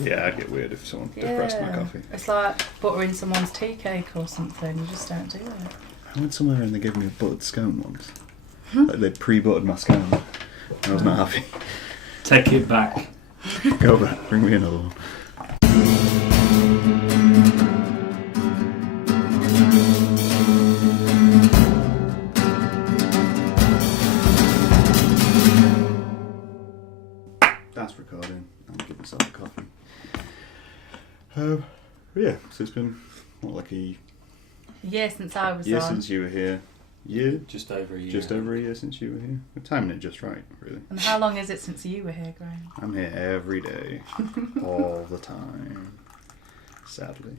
Yeah, I'd get weird if someone depressed my coffee. It's like buttering someone's tea cake or something. You just don't do it. I went somewhere and they gave me a buttered scone once. Like they pre-buttered my scone. And I was not happy. Take it back. Go back, bring me another one. That's recording. I'm gonna give myself a coffee. Yeah, so it's been, what, like a year since I was year on. since you were here. Year? Just over a year. Just over a year since you were here. We're timing it just right, really. And how long is it since you were here, Graham? I'm here every day, all the time. Sadly.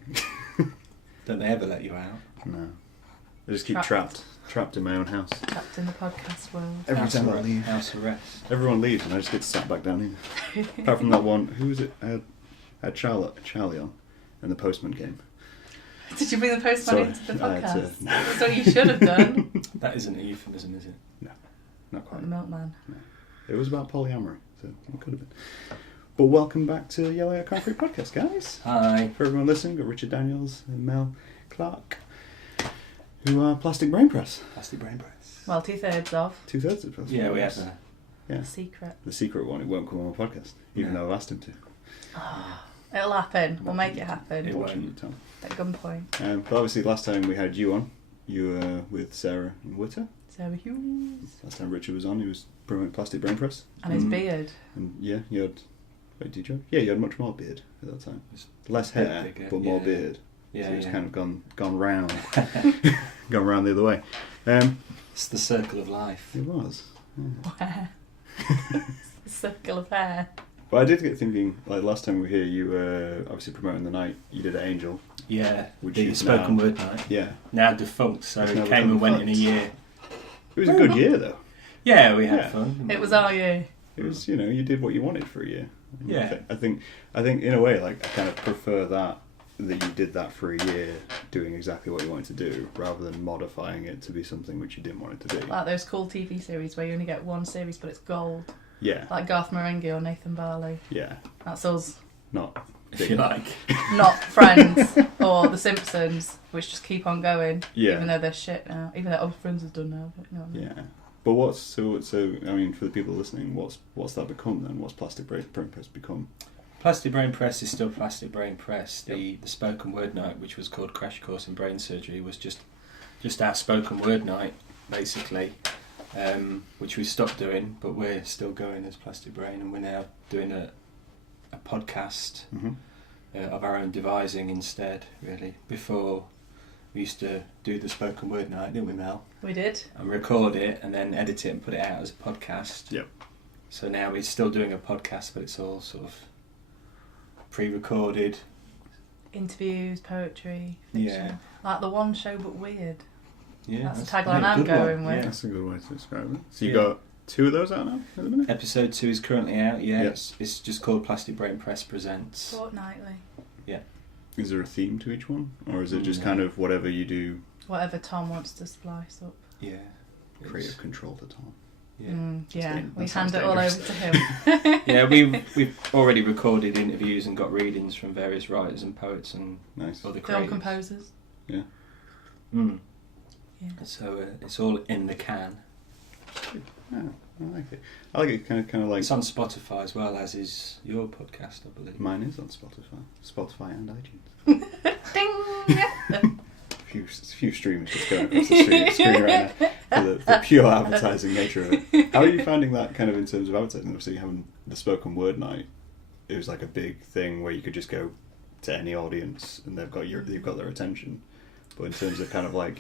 Don't they ever let you out? No. I just keep trapped in my own house. Trapped in the podcast world. Every time I leave. House arrest. Everyone leaves and I just get sat back down here. Apart from that one, who was it? I had Charlie on, and the postman came. Did you bring the postman into the I had podcast? to. That's what you should have done. That isn't a euphemism, is it? No, not quite. The milkman. No. It was about polyamory, so it could have been. But welcome back to Yellow Concrete Podcast, guys. Hi. For everyone listening, we've got Richard Daniels and Mel Clark, who are Plastic Brain Press. Plastic Brain Press. Well, 2/3 of. 2/3 of Plastic Yeah, Brain we Press. have Yeah. The secret. The secret one, it won't come on my podcast, even though I've asked him to. It'll happen. We'll make it happen. It Watching won't. the time. At gunpoint. But obviously last time we had you on, you were with Sarah and Witter. Sarah Hughes. Last time Richard was on, he was promoting Plastic Brain Press. And his beard. And yeah, you had... Wait, did you? Yeah, you had much more beard at that time. Less a bit hair, bigger, but more yeah. beard. Yeah, So it's yeah. kind of gone round. Gone round the other way. It's the circle of life. It was. Yeah. Where? The circle of hair. But I did get thinking, like last time we were here, you were obviously promoting the night. You did Angel. Yeah, Which the is spoken now- word night. Yeah. Now defunct, so It's it now came and went in a defunct. year. It was a good year though. Yeah, we had Yeah. fun. It was our year. It was, you did what you wanted for a year. Yeah. I think in a way, like I kind of prefer that you did that for a year, doing exactly what you wanted to do, rather than modifying it to be something which you didn't want it to be. Like those cool TV series where you only get one series but it's gold. Yeah. Like Garth Marenghi or Nathan Barley. Yeah. That's us. Not. If you like. Not Friends or The Simpsons, which just keep on going. Yeah. Even though they're shit now. Even though Friends is done now. But you know what I mean? Yeah. But what's so? I mean, for the people listening, what's that become then? What's Plastic Brain Press become? Plastic Brain Press is still Plastic Brain Press. The spoken word night, which was called Crash Course in Brain Surgery, was just our spoken word night, basically, which we stopped doing, but we're still going as Plastic Brain, and we're now doing a podcast of our own devising instead, really. Before, we used to do the spoken word night, didn't we, Mel? We did. And record it, and then edit it and put it out as a podcast. Yep. So now we're still doing a podcast, but it's all sort of pre-recorded. Interviews, poetry, fiction. Yeah. Like the one show but weird. Yeah, That's the tagline I'm good one. going with. Yeah. That's a good way to describe it. So you Yeah. got 2 of those out now at the minute. Episode 2 is currently out. Yeah, Yep. it's just called Plastic Brain Press Presents. Fortnightly. Is there a theme to each one, or is it just No. kind of whatever you do? Whatever Tom wants to splice up. Yeah. Creative control to Tom. Yeah. Yeah, That we sounds hand it all dangerous. over to him. Yeah, we've already recorded interviews and got readings from various writers and poets and Nice. other Film creators. composers. Yeah. Mm. Yeah. So it's all in the can. Yeah, I like it. I like it kind of like. It's on Spotify as well, as is your podcast, I believe. Mine is on Spotify and iTunes. Ding! Few streamers just going across the screen right now for the pure advertising nature of it. How are you finding that kind of in terms of advertising? Obviously, having the spoken word night, it was like a big thing where you could just go to any audience and they've got their attention. But in terms of kind of like,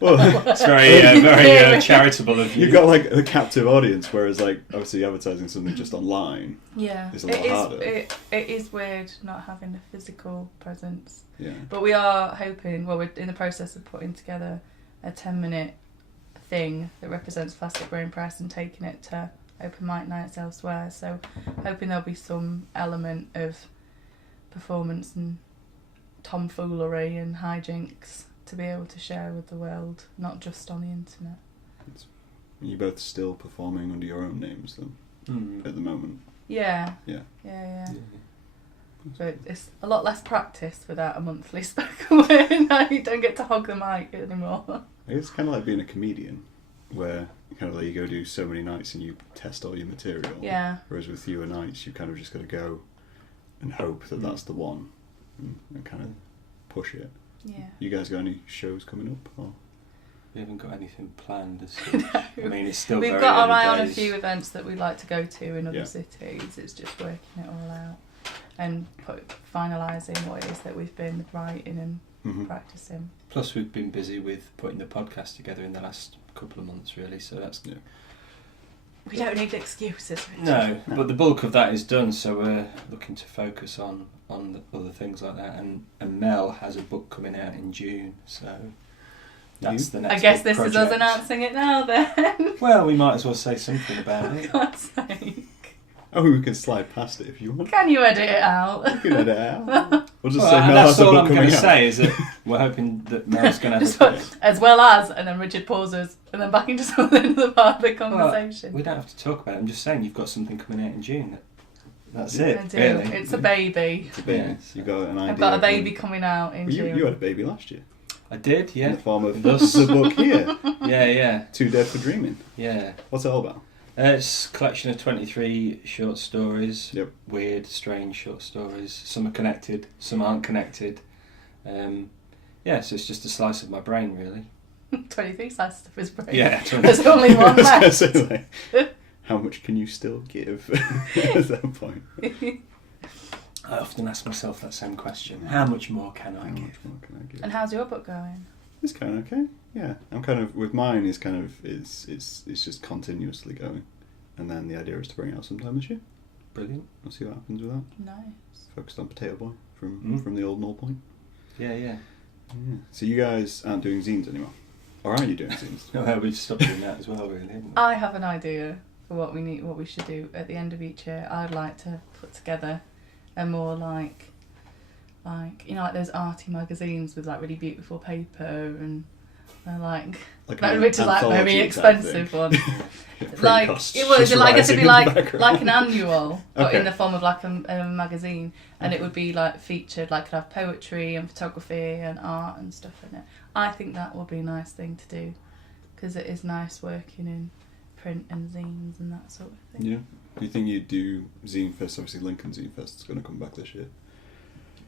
well, It's very charitable of you. you've got like a captive audience, whereas like obviously advertising something just online. Yeah, It's a lot harder. it is weird not having a physical presence. Yeah. But we are hoping, well, we're in the process of putting together a 10-minute thing that represents Plastic Brain Press and taking it to open mic nights elsewhere. So hoping there'll be some element of performance and tomfoolery and hijinks to be able to share with the world, not just on the internet. You're both still performing under your own names though, at the moment. Yeah. Yeah. Yeah. But it's a lot less practice without a monthly spoken word night. You don't get to hog the mic anymore. I guess it's kind of like being a comedian, where kind of like you go do so many nights and you test all your material. Yeah. Whereas with fewer nights, you kind of just got to go and hope that that's the one, and kind of push it. Yeah. You guys got any shows coming up? Or? We haven't got anything planned. I mean, it's still We've very got our early eye on a days. few events that we'd like to go to in other Yeah. cities. It's just working it all out and finalising what it is that we've been writing and practicing. Plus, we've been busy with putting the podcast together in the last couple of months, really. So that's We don't need excuses, Richard. no, but the bulk of that is done. So we're looking to focus on the other things like that. And Mel has a book coming out in June, so that's the next. I guess big this is us project. announcing it now then. Well, we might as well say something about For it. God's sake. Oh, we can slide past it if you want. Can you edit it out? You can edit it out. We'll just Well, say and Mel that's has a all book I'm going coming to out. say is that we're hoping that Mel's going to Just have put, as well as, and then Richard pauses, and then back into something other part of the conversation. we don't have to talk about it. I'm just saying you've got something coming out in June. That's Yeah. it, I do. really. It's a baby. It's a baby. Yes. You got an idea. I've got a of baby when- coming out in Well, June. you had a baby last year. I did, In yeah. the form of Thus. the book here. Yeah. Too Dead for Dreaming. Yeah. What's it all about? It's a collection of 23 short stories. Yep. Weird, strange short stories. Some are connected, some aren't connected. So it's just a slice of my brain, really. 23 slices of his brain. Yeah. There's only one I was gonna left. say, like, how much can you still give at that point? I often ask myself that same question. How much more can I How give? much more can I give? And how's your book going? It's kind of okay. Yeah, I'm kind of with mine. Is kind of it's just continuously going, and then the idea is to bring it out sometime this year. Brilliant. We'll see what happens with that. Nice. Focused on Potato Boy from the old Null Point. Yeah. Yeah. So you guys aren't doing zines anymore, or are you doing zines? No, we've stopped doing that as well, really, haven't we? I have an idea for what we should do at the end of each year. I'd like to put together a more like you know, like those arty magazines with like really beautiful paper and like an which is like very anthology type expensive thing. one. Pretty Like costs it was just like it would be rising in the like background. an annual, but Okay. in the form of like a magazine, and it would be like featured, like it'd have poetry and photography and art and stuff in it. I think that would be a nice thing to do, because it is nice working in print and zines and that sort of thing. Yeah. Do you think you'd do Zine Fest? Obviously, Lincoln Zine Fest is going to come back this year.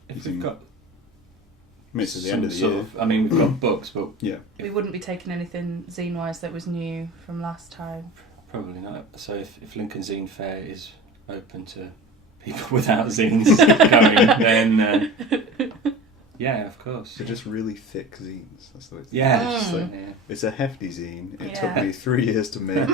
If we've got I mean, it's at the end of the year. I mean, we've got books, but Yeah. We wouldn't be taking anything zine-wise that was new from last time. probably not. So if Lincoln Zine Fair is open to people without zines going, then yeah, of course. They're just really thick zines. That's the way it's Yeah, It's, like, yeah. it's a hefty zine. It Yeah. took me 3 years to make.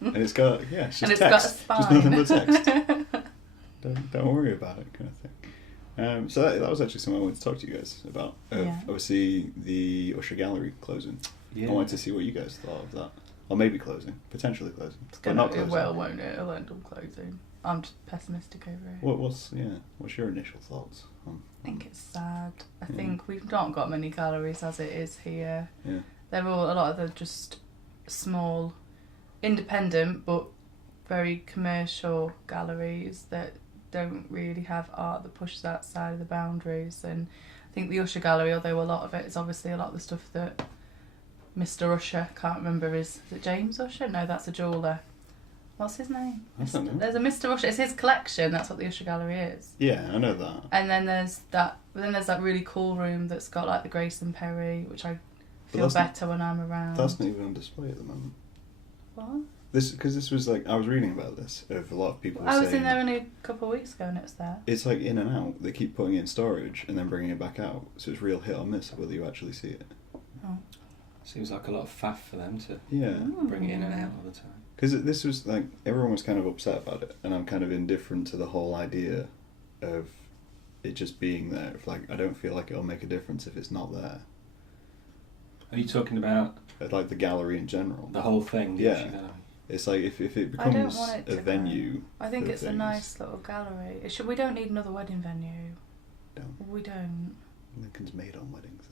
And it's got, it's just And it's text. got a Just nothing but spine. text. Don't worry about it, kind of thing. So that was actually something I wanted to talk to you guys about. Yeah. Obviously, the Usher Gallery closing. Yeah. I wanted to see what you guys thought of that. Or maybe closing. Potentially closing. It's But not closing. won't it? It'll end up closing. I'm just pessimistic over it. What's your initial thoughts on? I think it's sad. I Yeah. think we've not got many galleries as it is here. Yeah. They're all, a lot of them just small, independent but very commercial galleries that don't really have art that pushes outside of the boundaries. And I think the Usher Gallery, although a lot of it is obviously a lot of the stuff that Mr. Usher, can't remember, is it James Usher? No, that's a jeweller. What's his name? I don't know. There's a Mr. Usher. It's his collection. That's what the Usher Gallery is. Yeah, I know that. And then there's that really cool room that's got like the Grayson Perry, which I feel that's not- better when I'm around. That's not even on display at the moment. What? This was like, I was reading about this, of a lot of people I was saying in there only a couple of weeks ago and it was there. it's like in and out. They keep putting it in storage and then bringing it back out. So it's real hit or miss of whether you actually see it. Oh. Seems like a lot of faff for them to Yeah. bring it in and out all the time. Because this was like, everyone was kind of upset about it, and I'm kind of indifferent to the whole idea of it just being there. Like, I don't feel like it'll make a difference if it's not there. Are you talking about Like the gallery in general. the whole thing? Yeah. Usher Gallery? It's like if it I don't becomes want it a to venue. go. I think for it's a things. nice little gallery. We don't need another wedding venue. Don't. We don't. Lincoln's made on weddings.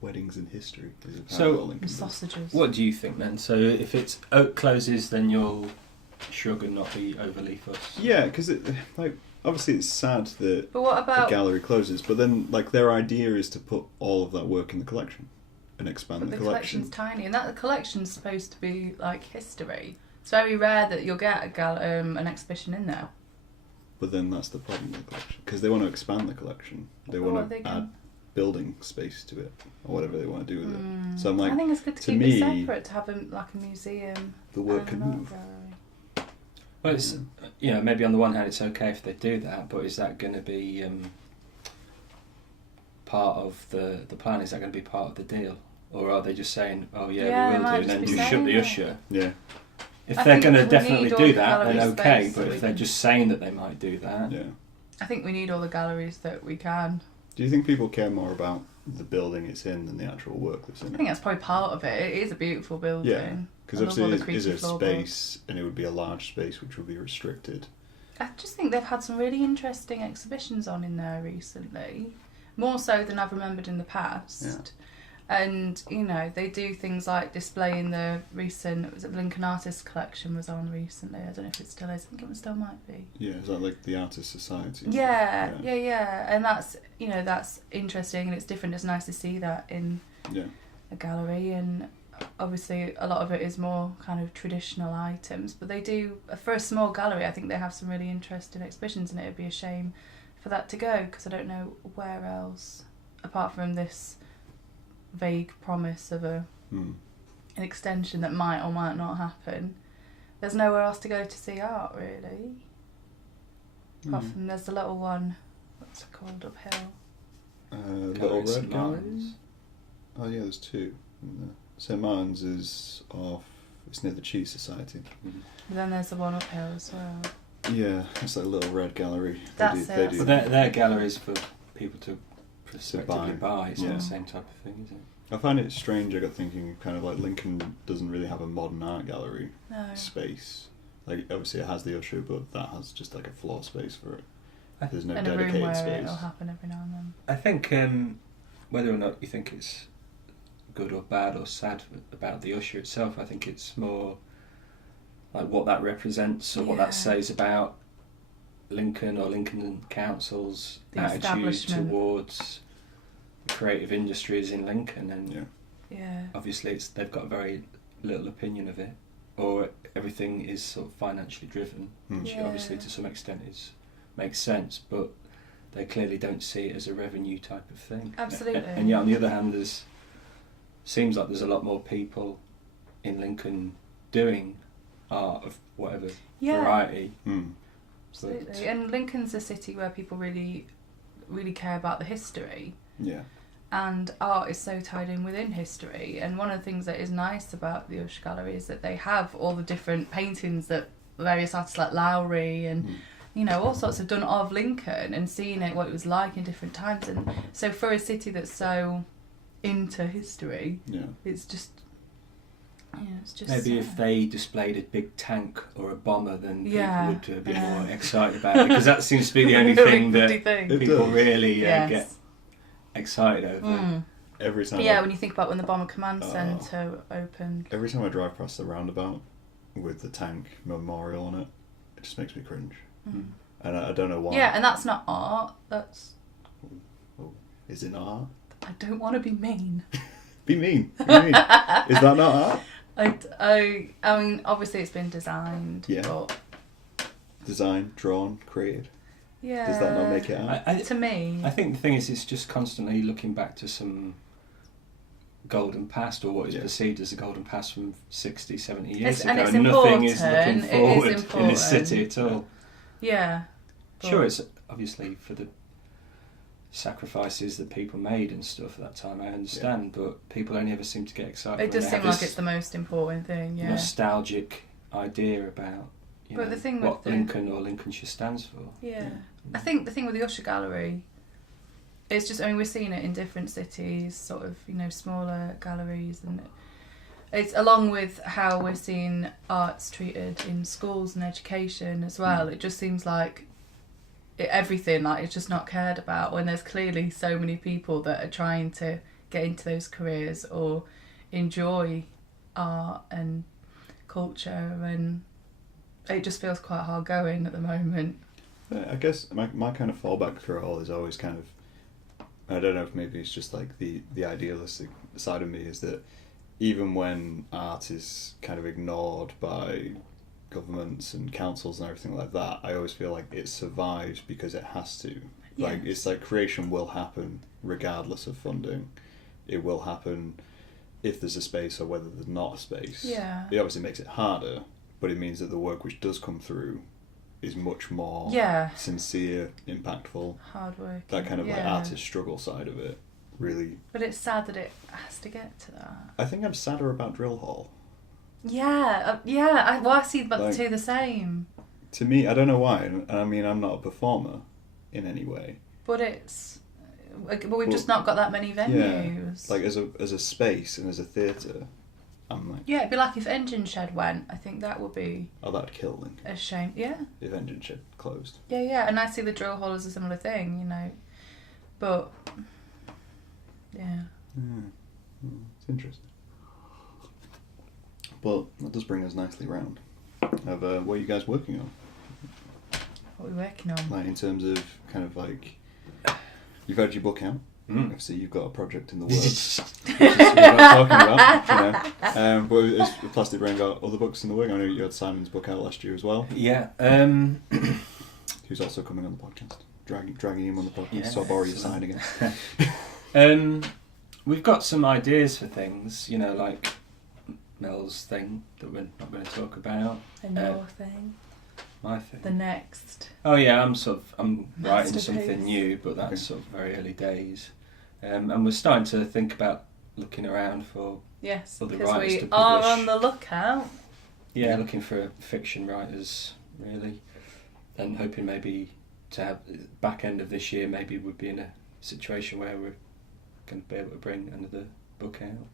Weddings in history. Is So- apparently what Lincoln does. Sausages. What do you think then? So if it's Oak closes, then you'll shrug and not be overly fussed. Yeah, because obviously it's sad that But what the about... gallery closes, but then their idea is to put all of that work in the collection and expand But the the collection. collection's tiny, and that the collection's supposed to be history. It's very rare that you'll get an exhibition in there. But then that's the problem with the collection, because they want to expand the collection. They want to add building space to it, or whatever they want to do with it. So I'm I think it's good to keep it separate, to have a museum. The work can move. Well, it's maybe on the one hand it's okay if they do that, but is that going to be part of the plan? Is that going to be part of the deal, or are they just saying, "Oh yeah, we will do," and then just shut the usher? Yeah. If they're going to definitely do that, then okay. But if they're just saying that they might do that, yeah. I think we need all the galleries that we can. Do you think people care more about the building it's in than the actual work that's in it? I think that's probably part of it. It is a beautiful building. Yeah, because obviously it is a space, and it would be a large space which would be restricted. I just think they've had some really interesting exhibitions on in there recently, more so than I've remembered in the past. Yeah. And they do things like displaying the recent Lincoln Artists collection was on recently. I don't know if it still is. I think it still might be. Yeah, is that the Artist Society? Yeah. And that's that's interesting, and it's different. It's nice to see that in a gallery, and obviously a lot of it is more kind of traditional items. But they do, for a small gallery, I think they have some really interesting exhibitions, and it would be a shame for that to go, because I don't know where else apart from this vague promise of an extension that might or might not happen. There's nowhere else to go to see art, really. Apart from there's the little one, what's it called, uphill? Little Red Galleries? Oh yeah, there's two. St Martin's is off, it's near the Cheese Society. But then there's the one uphill as well. Yeah, it's like a Little Red Gallery. That's they it. do. But they're galleries for people to prospectively buy. It's not the same type of thing, is it? I find it strange. I got thinking, kind of Lincoln doesn't really have a modern art gallery space. Obviously it has the usher, but that has just a floor space for it. There's no dedicated a room where space. it'll happen every now and then. I think whether or not you think it's good or bad or sad about the usher itself, I think it's more what that represents, or what that says about Lincoln or Lincoln Council's attitude towards creative industries in Lincoln, and obviously they've got very little opinion of it, or everything is sort of financially driven, which obviously to some extent makes sense, but they clearly don't see it as a revenue type of thing. Absolutely. And yet on the other hand, seems like there's a lot more people in Lincoln doing art of whatever variety. Absolutely. And Lincoln's a city where people really, really care about the history. Yeah. And art is so tied in within history. And one of the things that is nice about the Usher Gallery is that they have all the different paintings that various artists like Lowry and all sorts have done of Lincoln, and seeing what it was like in different times. And so for a city that's so into history, it's just maybe if they displayed a big tank or a bomber, then people would be more excited about it, because that seems to be the only thing that people really get excited over. Every time. When you think about when the Bomber Command Centre opened. Every time I drive past the roundabout with the tank memorial on it, it just makes me cringe. And I don't know why. Yeah, and that's not art. That's. Oh, is it not art? I don't want to be mean. Be mean. Is that not art? I mean, obviously it's been designed. Yeah. But... Designed, drawn, created. Yeah. Does that not make it art? To me. I think the thing is, it's just constantly looking back to some golden past, or what is perceived as a golden past from 60, 70 years ago. And nothing is looking forward in this city at all. Yeah. Sure, it's obviously for the sacrifices that people made and stuff at that time, I understand, but people only ever seem to get excited. It does seem like it's the most important thing, nostalgic idea about the thing what Lincoln or Lincolnshire stands for. Yeah. I think the thing with the Usher Gallery, it's just, we're seeing it in different cities, sort of, smaller galleries, and it's along with how we're seeing arts treated in schools and education as well. It just seems like everything, it's just not cared about, when there's clearly so many people that are trying to get into those careers or enjoy art and culture, and it just feels quite hard going at the moment. I guess my kind of fallback through it all is always kind of, I don't know if maybe it's just like the idealistic side of me, is that even when art is kind of ignored by governments and councils and everything like that, I always feel like it survives because it has to. Yeah. Like, it's like creation will happen regardless of funding. It will happen if there's a space or whether there's not a space. Yeah. It obviously makes it harder, but it means that the work which does come through is much more sincere, impactful. Hard work. That kind of like artist struggle side of it, really. But it's sad that it has to get to that. I think I'm sadder about Drill Hall. Yeah, I see about the two the same. To me, I don't know why, and I mean, I'm not a performer in any way. But we've just not got that many venues. Yeah, like as a space and as a theatre, I'm like... Yeah, it'd be like if Engine Shed went. I think that would be... Oh, that'd kill Lincoln. A shame, yeah. If Engine Shed closed. Yeah, and I see the Drill Hall as a similar thing, you know. But, yeah. It's interesting. But that does bring us nicely round. Of what are you guys working on? What are we working on? Like, in terms of kind of like... You've had your book out. Obviously, you've got a project in the works, which is what we're talking about, you know. But has Plastic Brain got other books in the works? I know you had Simon's book out last year as well. Yeah. Who's also coming on the podcast. Dragging him on the podcast, so I'll borrow your sign again. We've got some ideas for things, you know, like Mel's thing that we're not going to talk about. And your thing. My thing. The next. Oh yeah, I'm writing Masterpiece. something new, but that's sort of very early days. And we're starting to think about looking around for other writers we to publish. are on the lookout. Yeah, looking for fiction writers, really. And hoping maybe to have back end of this year, maybe we'd be in a situation where we're going to be able to bring another book out.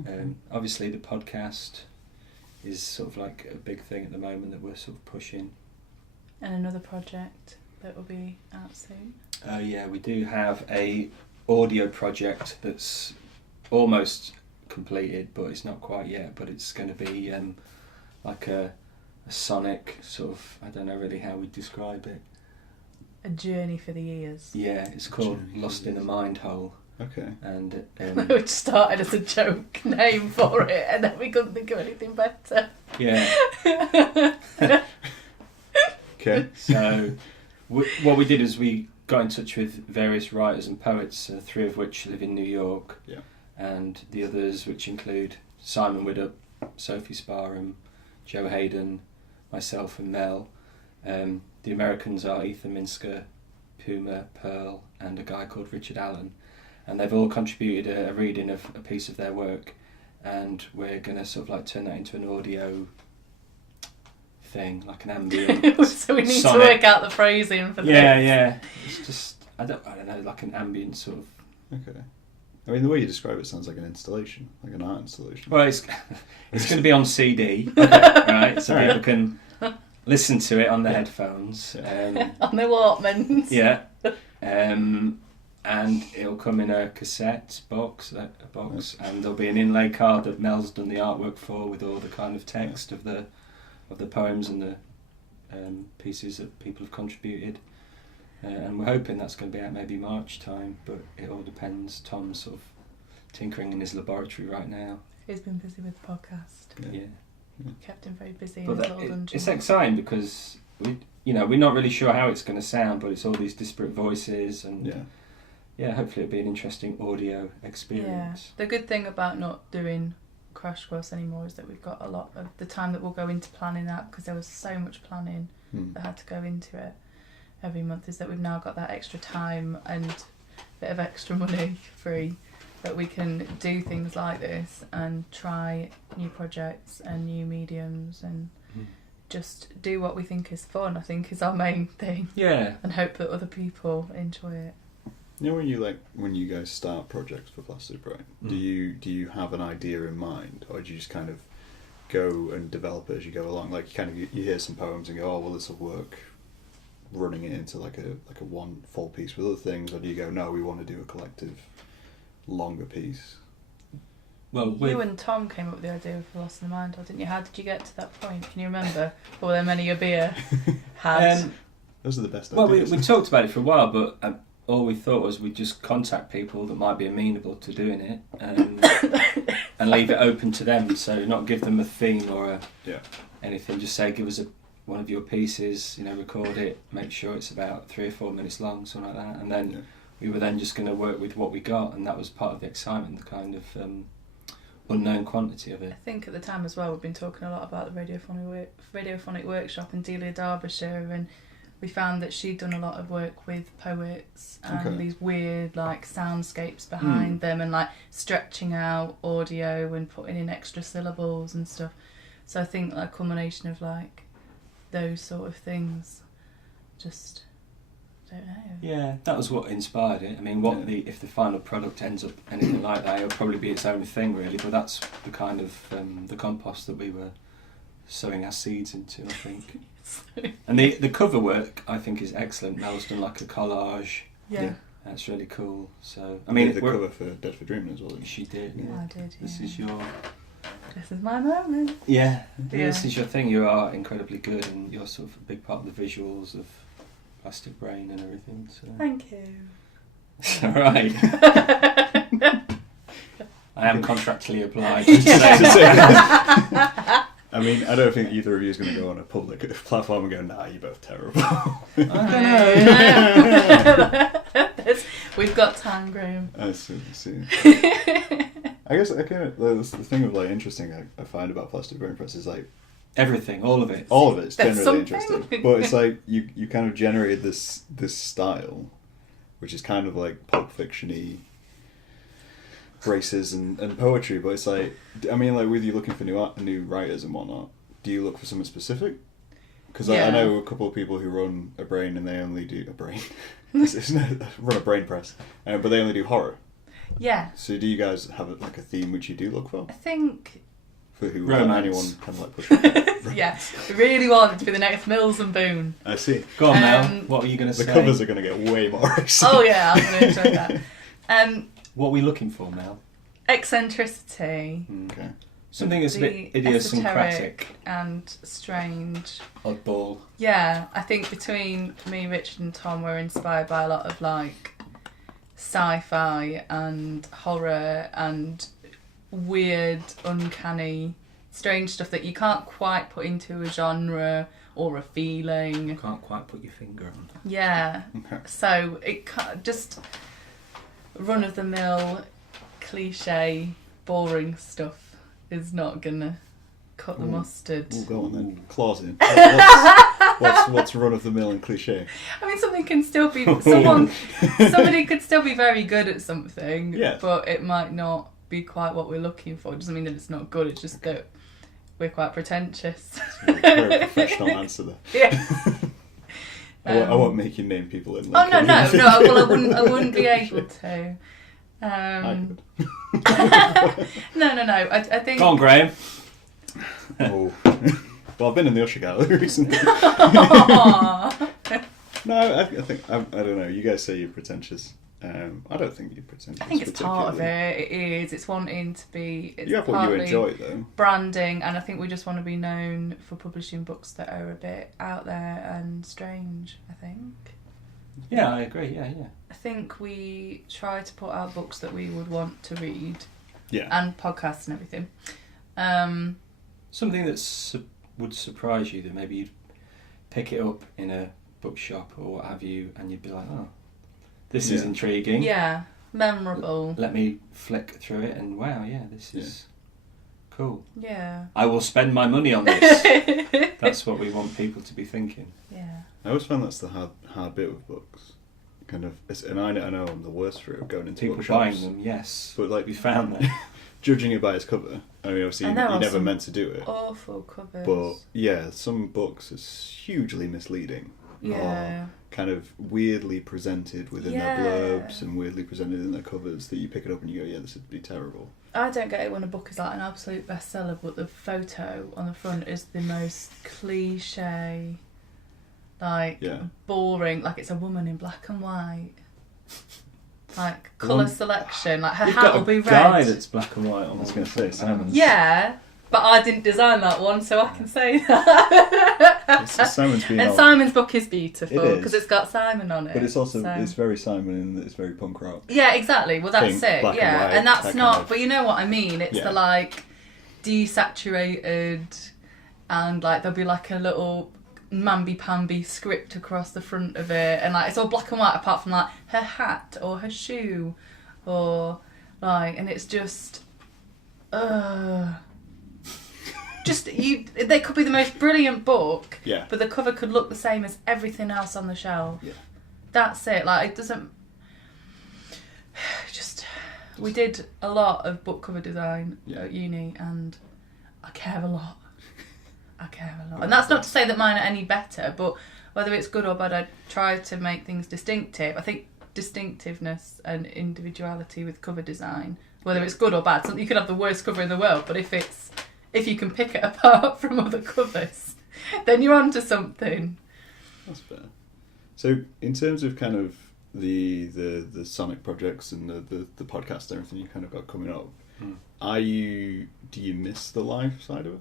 Okay. Obviously the podcast is sort of like a big thing at the moment that we're sort of pushing. And another project that will be out soon. Yeah, we do have a audio project that's almost completed, but it's not quite yet. But it's going to be like a sonic sort of, I don't know really how we describe it. A journey for the ears. Yeah, it's called Lost in a Mind Hole. Okay. And which started as a joke name for it, and then we couldn't think of anything better. Yeah. Okay. So what we did is we got in touch with various writers and poets, 3 of which live in New York. Yeah. And the others, which include Simon Widdup, Sophie Sparham, Joe Hayden, myself and Mel. The Americans are Ethan Minsker, Puma, Pearl, and a guy called Richard Allen. And they've all contributed a reading of a piece of their work, and we're going to sort of like turn that into an audio thing, like an ambient. So we need sonic. to work out the phrasing for this. Yeah. It's just I don't know, like an ambient sort of. Okay. I mean, the way you describe it sounds like an installation, like an art installation. Well, it's going to be on CD, right? So people can listen to it on their headphones. On their Walkmans. Yeah. And it'll come in a cassette box, and there'll be an inlay card that Mel's done the artwork for, with all the kind of text of the poems and the pieces that people have contributed. And we're hoping that's going to be out maybe March time, but it all depends. Tom's sort of tinkering in his laboratory right now. He's been busy with the podcast. Yeah. Kept him very busy But in his little dungeon. it's exciting because we're not really sure how it's going to sound, but it's all these disparate voices and. Yeah, hopefully it'll be an interesting audio experience. Yeah. The good thing about not doing Crash Course anymore is that we've got a lot of the time that will go into planning that, because there was so much planning that had to go into it every month, is that we've now got that extra time and a bit of extra money free, that we can do things like this and try new projects and new mediums and just do what we think is fun, I think is our main thing. Yeah. And hope that other people enjoy it. You know, when you guys start projects for Plastic Brain, do you have an idea in mind, or do you just kind of go and develop it as you go along? Like you hear some poems and go, oh well, this will work, running it into like a one full piece with other things, or do you go, no, we want to do a collective, longer piece? Well, you and Tom came up with the idea for Lost in the Mind, didn't you? How did you get to that point? Can you remember? Or were there many a beer had? Those are the best Well, ideas. we talked about it for a while, but all we thought was we'd just contact people that might be amenable to doing it and leave it open to them. So not give them a theme or anything. Just say, give us one of your pieces, record it, make sure it's about 3 or 4 minutes long, something like that. And then we were then just going to work with what we got, and that was part of the excitement, the kind of unknown quantity of it. I think at the time as well, we've been talking a lot about the radiophonic workshop in Delia, Derbyshire, and we found that she'd done a lot of work with poets and these weird soundscapes behind them, and stretching out audio and putting in extra syllables and stuff. So I think a culmination of those sort of things, just don't know. Yeah, that was what inspired it. I mean, if the final product ends up anything like that, it'll probably be its own thing, really. But that's the kind of the compost that we were sowing our seeds into, I think. And the cover work, I think, is excellent. Mel's done a collage. Yeah. That's really cool. So I mean, the cover for Dead for Dreaming as well. She did. Yeah. I did. Yeah. This is my moment. Yeah. This is your thing. You are incredibly good, and you're sort of a big part of the visuals of Plastic Brain and everything. So. Thank you. All right. I am contractually obliged to say that. I mean, I don't think either of you is going to go on a public platform and go, nah, you're both terrible. I don't know. We've got time, Graham. I see. I guess the thing of interesting I find about Plastic Brain Press is everything, all of it. All of it's There's generally something. interesting, but it's you kind of generated this style, which is kind of Pulp Fiction-y races and poetry. But it's with you looking for new writers and whatnot, do you look for something specific? Because I know a couple of people who run a brain and they only do a brain. Run a brain press, but they only do horror. Yeah. So do you guys have a theme which you do look for? I think. For who? Romance. Anyone kind of pushing? Yeah, we really want it to be the next Mills and Boone. I see. Go on, Mel. What were you going to say? The covers are going to get way more exciting. Oh yeah, I'm going to enjoy that. What are we looking for, Mel? Eccentricity. Okay. Something that's a bit idiosyncratic and strange. Oddball. Yeah, I think between me, Richard and Tom, we're inspired by a lot of sci-fi and horror and weird, uncanny, strange stuff that you can't quite put into a genre or a feeling. You can't quite put your finger on. Yeah. So it just run-of-the-mill, cliche, boring stuff is not gonna cut the mustard. We'll go on then. Claws in. What's run-of-the-mill and cliche? I mean, something can still be somebody could still be very good at something, but it might not be quite what we're looking for. It doesn't mean that it's not good. It's just that we're quite pretentious. It's a very professional answer there. Yeah. I won't make you name people in. Oh no! Well, I wouldn't be able to. I could. No. I think. Go on, Graham. Oh. Well, I've been in the Usher Gallery recently. No, I think I don't know. You guys say you're pretentious. I don't think you're pretentious. I think it's part of it. It is. It's wanting to be. It's you have what you enjoy, though. Branding, and I think we just want to be known for publishing books that are a bit out there and strange. I think. Yeah, I agree. Yeah. I think we try to put out books that we would want to read. Yeah. And podcasts and everything. Something that would surprise you, that maybe you'd pick it up in a bookshop or what have you, and you'd be like, oh, this is intriguing. Yeah, memorable. Let me flick through it and wow, this is cool. Yeah. I will spend my money on this. That's what we want people to be thinking. Yeah. I always find that's the hard bit with books. Kind of, and I know I'm the worst for it, going into people bookshops. buying them, yes. But we found that. Judging it by its cover. I mean, obviously, you never meant to do it. Awful covers. But yeah, some books are hugely misleading. Yeah. Or kind of weirdly presented within their blurbs and weirdly presented in their covers that you pick it up and you go, yeah, this would be terrible. I don't get it when a book is an absolute bestseller, but the photo on the front is the most cliche, boring, it's a woman in black and white. like colour selection. Like her You've hat got will be a red. guy that's black and white on. I was going to say Simon's. Yeah, but I didn't design that one, so I can say that. Simon's been And on. Simon's book is beautiful It is. because it's got Simon on it. But it's also so. it's very Simon in that it's very punk rock. Yeah, exactly. Well, that's Pink, it. black and Yeah, white, and that's that not. kind of- But you know what I mean. It's Yeah. the like desaturated, and like there'll be like a little mamby-pamby script across the front of it, and like it's all black and white apart from like her hat or her shoe, or like, and it's just, They could be the most brilliant book, Yeah. but the cover could look the same as everything else on the shelf. Yeah. That's it. Like it doesn't. We did a lot of book cover design at uni, and I care a lot. And that's not to say that mine are any better, but whether it's good or bad, I try to make things distinctive. I think distinctiveness and individuality with cover design, whether it's good or bad, something you could have the worst cover in the world, but if you can pick it apart from other covers, then you're onto something. That's fair. So in terms of kind of the Sonic projects and the podcast and everything you kind of got coming up, do you miss the live side of it?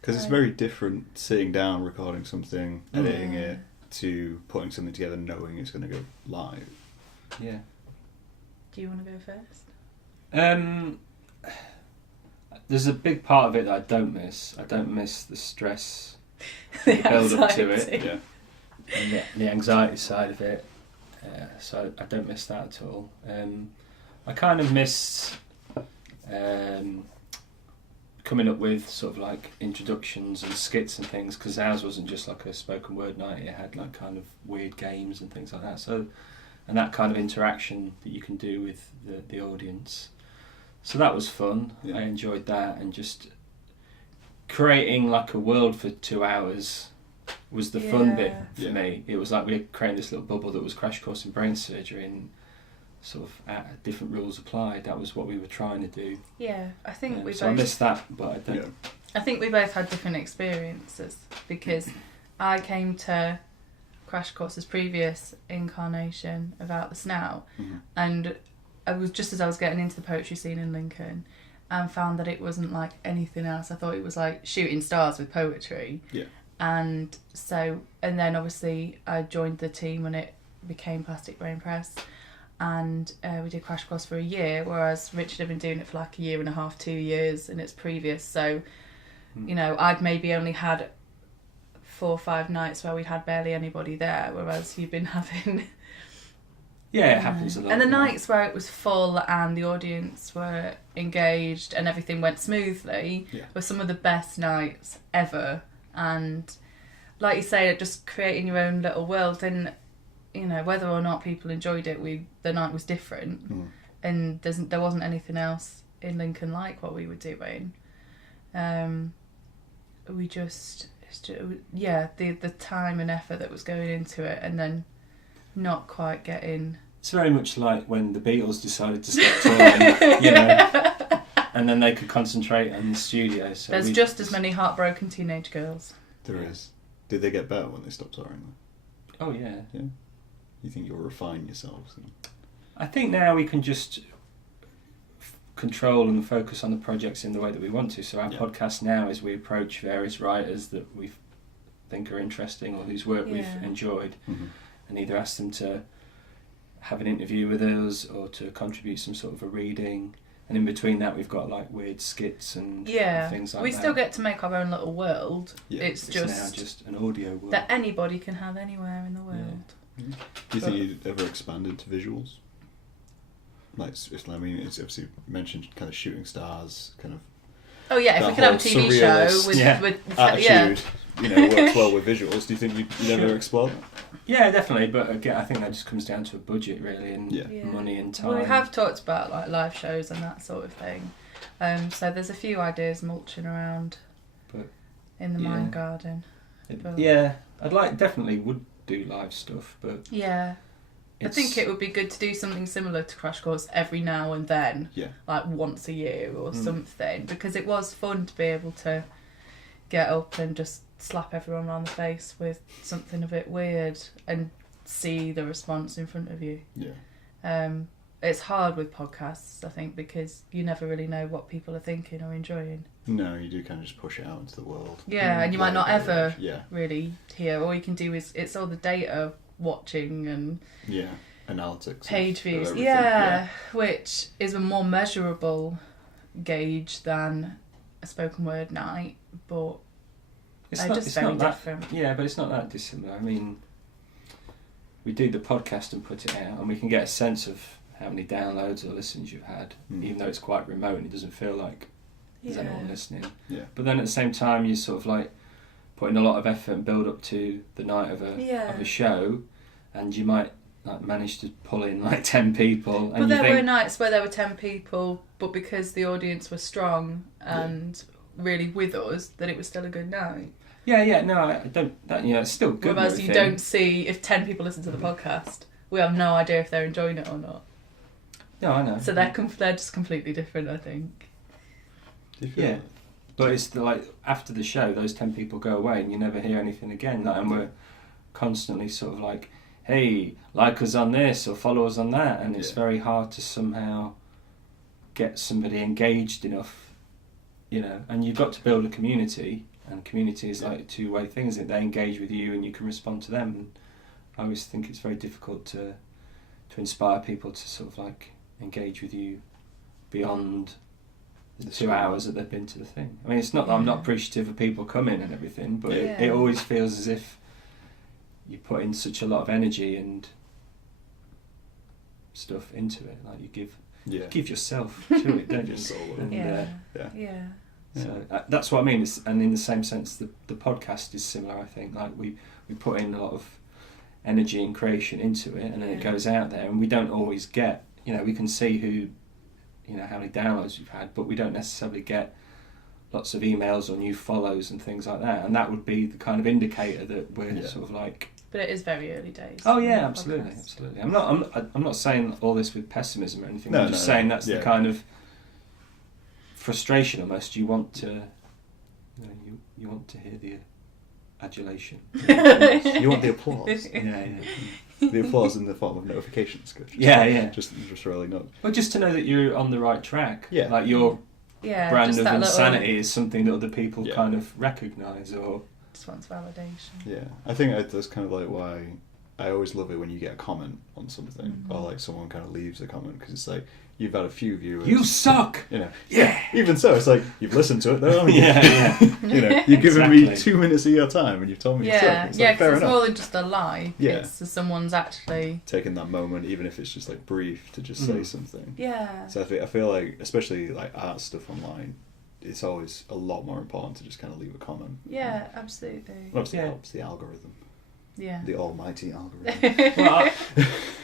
Because it's very different sitting down, recording something, editing it, to putting something together knowing it's going to go live. Yeah. Do you want to go first? There's a big part of it that I don't miss. I don't miss the stress, The build up to anxiety. it, and the anxiety side of it. So I don't miss that at all. I kind of miss coming up with sort of like introductions and skits and things, because ours wasn't just like a spoken word night. It had like kind of weird games and things like that. So, and that kind of interaction that you can do with the audience. So that was fun. Yeah. I enjoyed that, and just creating like a world for 2 hours was the fun bit for me. It was like we were creating this little bubble that was Crash Course in Brain Surgery, and sort of different rules applied. That was what we were trying to do. Yeah, I think we So both. I missed that, but I don't. Yeah. I think we both had different experiences, because I came to Crash Course's previous incarnation of Out the Snout, and I was just as I was getting into the poetry scene in Lincoln, and found that it wasn't like anything else. I thought it was like shooting stars with poetry. Yeah. And so, and then obviously I joined the team when it became Plastic Brain Press, and we did Crash Course for a year, whereas Richard had been doing it for like 1.5 years, 2 years in its previous. So, you know, I'd maybe only had 4 or 5 nights where we had barely anybody there, whereas you've been having. Yeah, it happens a lot. And the nights where it was full and the audience were engaged and everything went smoothly were some of the best nights ever. And like you say, just creating your own little world, and you know, whether or not people enjoyed it, the night was different, and there wasn't anything else in Lincoln like what we were doing. We just the time and effort that was going into it, and then not quite getting. It's very much like when the Beatles decided to stop touring, you know, and then they could concentrate on the studio. So There's just as many heartbroken teenage girls. There is. Did they get better when they stopped touring? Oh yeah. Yeah. You think you'll refine yourselves? I think now we can just control and focus on the projects in the way that we want to. So our podcast now is we approach various writers that we think are interesting or whose work we've enjoyed, and either ask them to have an interview with us or to contribute some sort of a reading. And in between that, we've got like weird skits and things like that. We still get to make our own little world. Yeah. It's now just just an audio world. that anybody can have anywhere in the world. Do you think you'd ever expanded to visuals? Like, I mean, it's obviously mentioned kind of shooting stars, kind of. Oh yeah, if we could have a TV show with attitude, you know, works well with visuals. Do you think you'd ever explore that? Yeah, definitely. But again, I think that just comes down to a budget, really, and money and time. Well, we have talked about like live shows and that sort of thing. So there's a few ideas mulching around in the mind garden. I'd definitely would do live stuff, but I think it would be good to do something similar to Crash Course every now and then, like once a year or something, because it was fun to be able to get up and just slap everyone on the face with something a bit weird, and see the response in front of you. Yeah. It's hard with podcasts, I think, because you never really know what people are thinking or enjoying. No, you do kind of just push it out into the world. Yeah, and you might not ever Yeah. really hear. All you can do is, it's all the data watching and Yeah. Analytics. page of views. everything. Yeah, which is a more measurable gauge than a spoken word night, but they're just very different. Yeah, but it's not that dissimilar. I mean, we do the podcast and put it out, and we can get a sense of how many downloads or listens you've had, even though it's quite remote and it doesn't feel like there's anyone listening. Yeah. But then at the same time, you're sort of like putting a lot of effort and build up to the night of a show, and you might like manage to pull in like 10 people. But there were nights where there were 10 people, but because the audience was strong and really with us, that it was still a good night. Yeah, no, I don't. It's still good. Whereas you don't see, if 10 people listen to the podcast, we have no idea if they're enjoying it or not. No, I know. So they're just completely different, I think. Yeah. But it's like after the show, those 10 people go away and you never hear anything again. Like, and we're constantly sort of like, hey, like us on this or follow us on that, and it's very hard to somehow get somebody engaged enough, and you've got to build a community, and community is like a two-way thing, isn't it? They engage with you and you can respond to them, and I always think it's very difficult to inspire people to sort of like engage with you beyond the 2 hours that they've been to the thing. I mean, it's not that I'm not appreciative of people coming and everything, but it always feels as if you put in such a lot of energy and stuff into it. Like you give yourself to it, don't you? And, So that's what I mean. And in the same sense, the podcast is similar. I think like we put in a lot of energy and creation into it, and then it goes out there, and we don't always get. We can see who, how many downloads we've had, but we don't necessarily get lots of emails or new follows and things like that. And that would be the kind of indicator that we're sort of like. But it is very early days. Oh yeah, absolutely. I'm not saying all this with pessimism or anything. I'm just saying that's the kind of frustration almost. You want to, you want to hear the adulation. You want the applause. Yeah. The applause in the form of notifications. Just really not. Well, just to know that you're on the right track. Yeah. Like your brand of insanity is something that other people kind of recognise or. Just wants validation. Yeah, I think that's kind of like why I always love it when you get a comment on something, or like someone kind of leaves a comment, because it's like you've had a few viewers. You suck. Yeah. Even so, it's like you've listened to it though. Haven't you? You've given me 2 minutes of your time, and you've told me. Yeah, it's because fair it's enough. more than just a lie. Yeah. It's someone's actually taking that moment, even if it's just like brief, to just say something. Yeah. So I feel like, especially like art stuff online, it's always a lot more important to just kind of leave a comment. Yeah, absolutely. Obviously, it helps the algorithm. Yeah. The almighty algorithm. Well,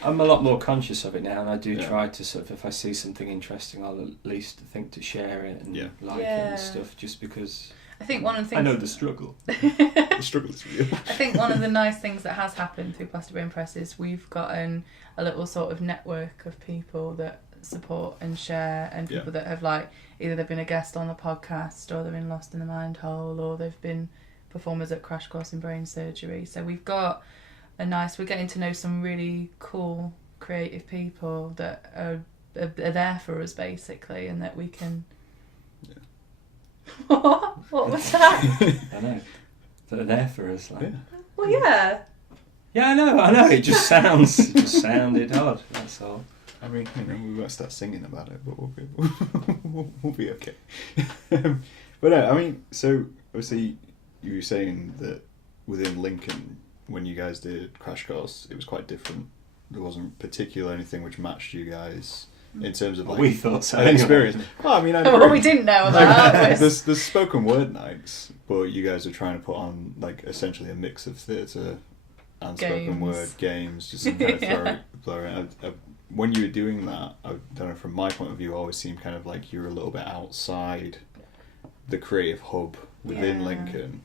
I'm a lot more conscious of it now, and I do try to sort of, if I see something interesting, I'll at least think to share it and like it and stuff, just because. I think one of the things. I know the struggle. The struggle is real. I think one of the nice things that has happened through Plastic Brain Press is we've gotten a little sort of network of people that support and share, and people that have like either they've been a guest on the podcast, or they've been lost in the mind hole, or they've been performers at Crash Course in Brain Surgery. So we're getting to know some really cool creative people that are there for us basically, and that we can what was that? I know, that are there for us, like. Well, yeah, I know, it just sounded odd, that's all. I mean, we won't start singing about it, but we'll be okay. But no, I mean, so obviously you were saying that within Lincoln, when you guys did Crash Course, it was quite different. There wasn't particularly anything which matched you guys in terms of like we thought so. Experience. Well, I mean, what we didn't know about there's spoken word nights, but you guys are trying to put on like essentially a mix of theatre and spoken word games, just kind of throw around. When you were doing that, I don't know, from my point of view, it always seemed kind of like you were a little bit outside the creative hub within Lincoln.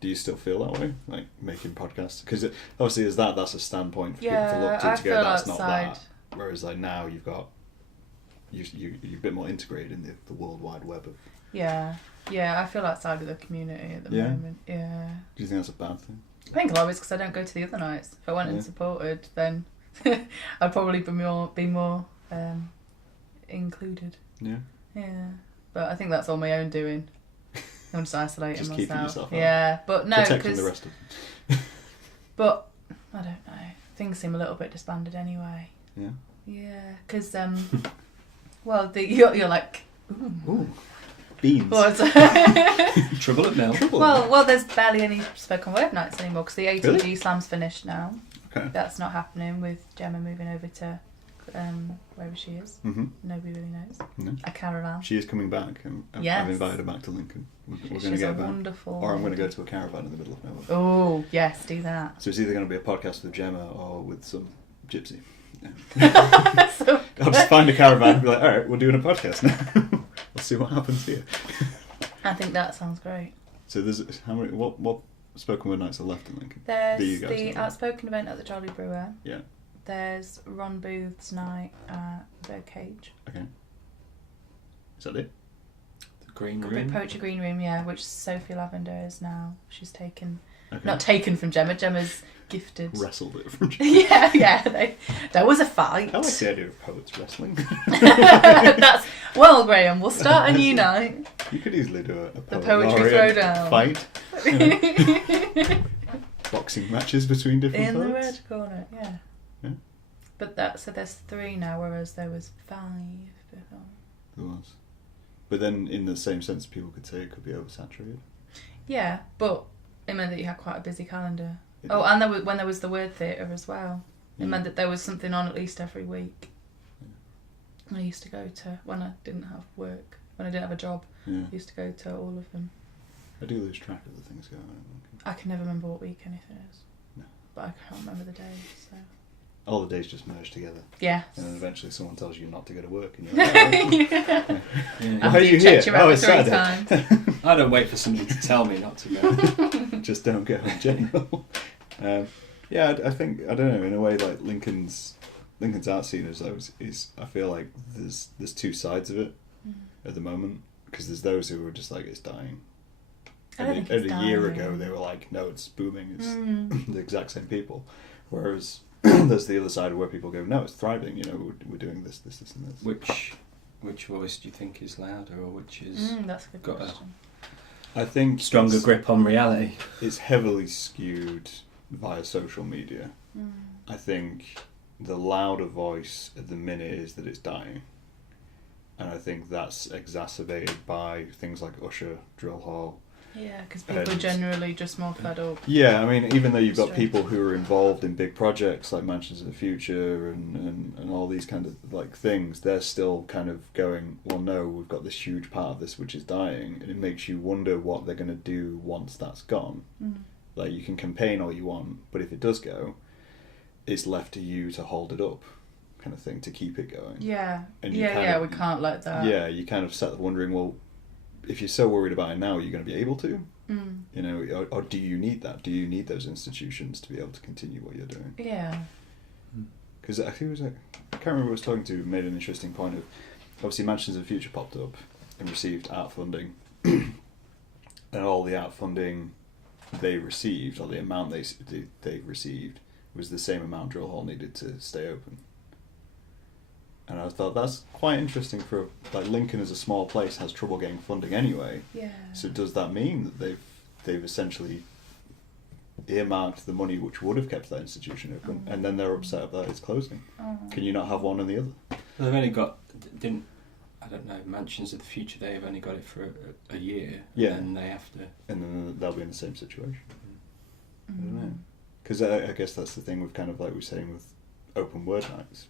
Do you still feel that way, like making podcasts? Because obviously that's a standpoint for people to look to go, that's not that. Whereas like now you're a bit more integrated in the World Wide Web of... Yeah. Yeah, I feel outside of the community at the moment. Yeah. Do you think that's a bad thing? I think a lot of it's because I don't go to the other nights. If I went and supported, then I'd probably be more included. Yeah. Yeah. But I think that's all my own doing. I'm just isolating just myself. Keeping yourself out. Yeah, but no, protecting the rest of them. But I don't know. Things seem a little bit disbanded anyway. Yeah. Yeah, because well, you're like, ooh, beans. Trouble at Mill. Well, there's barely any spoken word nights anymore because the ATG Really? Slam's finished now. Okay. That's not happening with Gemma moving over to wherever she is. Mm-hmm. Nobody really knows. No. A caravan. She is coming back, and Yes. I've invited her back to Lincoln. We're going to She's go a back. wonderful. Or I'm going to go to a caravan in the middle of nowhere. Oh yes, do that. So it's either going to be a podcast with Gemma or with some gypsy. Yeah. So, I'll just find a caravan and be like, all right, we're doing a podcast now. We'll see what happens here. I think that sounds great. So there's how many? What spoken word nights are left in Lincoln? There's Do you guys the know? outspoken event at the Jolly Brewer. Yeah. There's Ron Booth's night at the Cage. Okay. Is that it? The Green The Room. Poetry Green Room, yeah, which Sophie Lavender is now. She's taken, Okay. not taken from Gemma. Gemma's gifted. Wrestled it from. yeah. There was a fight. I like the idea of poets wrestling. That's well, Graham. We'll start a new night. You could easily do a The poet poetry laureate throwdown. fight. You know, boxing matches between different In the poets. red corner, yeah. Yeah. But there's 3 now, whereas there was 5 before. There was. But then, in the same sense, people could say it could be oversaturated. Yeah, but it meant that you had quite a busy calendar. It Oh, did. and when there was the word theatre as well. It Yeah. meant that there was something on at least every week. I used to go to, when I didn't have work, when I didn't have a job, Yeah. I used to go to all of them. I do lose track of the things going on. I can never remember what week anything is. No. But I can't remember the days, so. All the days just merge together. Yeah. And then eventually someone tells you not to go to work. And you're like, oh, Yeah. Yeah. why are you here? Checked your Oh, hour it's 3 Saturday. times. I don't wait for somebody to tell me not to go. Just don't go in general. Yeah, I think, I don't know, in a way, like Lincoln's art scene is I feel like there's 2 sides of it at the moment, because there's those who are just like, it's dying. I don't And think it's a year dying. ago they were like, no, it's booming, it's Mm. the exact same people. Whereas there's the other side where people go, no, it's thriving, you know, we're doing this, and this. Which voice do you think is louder, or which is That's a good got question. I think stronger it's- grip on reality? It's heavily skewed via social media. Mm. I think the louder voice at the minute is that it's dying. And I think that's exacerbated by things like Usher, Drill Hall. Yeah, because people are And- generally just more fed up. Yeah, I mean, even though you've got Sure. people who are involved in big projects like Mansions of the Future and all these kind of like things, they're still kind of going, well, no, we've got this huge part of this which is dying, and it makes you wonder what they're going to do once that's gone. Mm. Like, you can campaign all you want, but if it does go, it's left to you to hold it up, kind of thing, to keep it going. Yeah. And you Yeah, kind we of- can't let that. Yeah, you kind of set there wondering, well, if you're so worried about it now, are you going to be able to? Mm. You know, or do you need that? Do you need those institutions to be able to continue what you're doing? Yeah. Because I think it was I can't remember who I was talking to, made an interesting point of, obviously Mansions of the Future popped up and received art funding, and all the art funding they received, or the amount they received, was the same amount Drill Hall needed to stay open. And I thought that's quite interesting for, like, Lincoln as a small place has trouble getting funding anyway. Yeah. So does that mean that they've essentially earmarked the money which would have kept that institution open, and then they're upset that it's closing? Oh. Can you not have one and the other? Well, they've only got I don't know, Mansions of the Future. They've only got it for a year. Yeah. And they have to. And then they'll be in the same situation. I Mm. don't know. Because I guess that's the thing with kind of like we were saying with spoken word nights.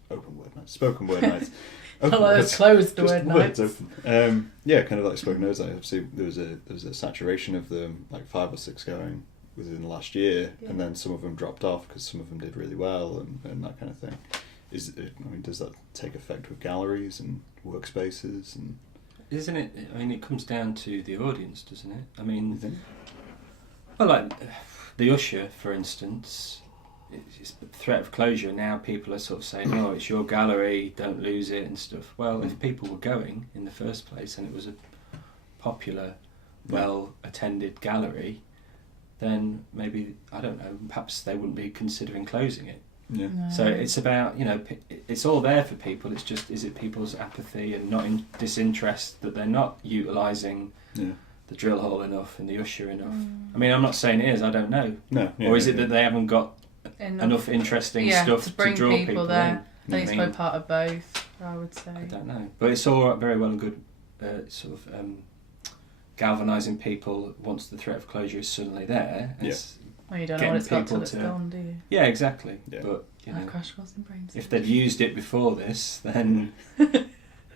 Hello, it's closed Just word words nights. open. Yeah, kind of like spoken words nights. Obviously, there was a saturation of them, like 5 or 6 going within the last year, Yeah. and then some of them dropped off because some of them did really well and that kind of thing. Does that take effect with galleries and workspaces and? Isn't it? I mean, it comes down to the audience, doesn't it? I You mean, think? well, like the Usher, for instance, it's the threat of closure. Now people are sort of saying, "Oh, it's your gallery, don't lose it," and stuff. Well, if people were going in the first place and it was a popular well-attended gallery, then maybe, I don't know, perhaps they wouldn't be considering closing it. Yeah. No. So it's about, it's all there for people. It's just, is it people's apathy and not disinterest that they're not utilising the drill hole enough and the usher enough? I mean, I'm not saying it is, I don't know. No. Yeah, or is it that they haven't got enough interesting stuff to bring draw people there? in? I think it's probably part of both, I would say. I don't know. But it's all very well and good galvanising people once the threat of closure is suddenly there. Well, you don't know what it's got till it's gone, do you? Yeah, exactly. Yeah. But crash course and brain if they'd used it before this, then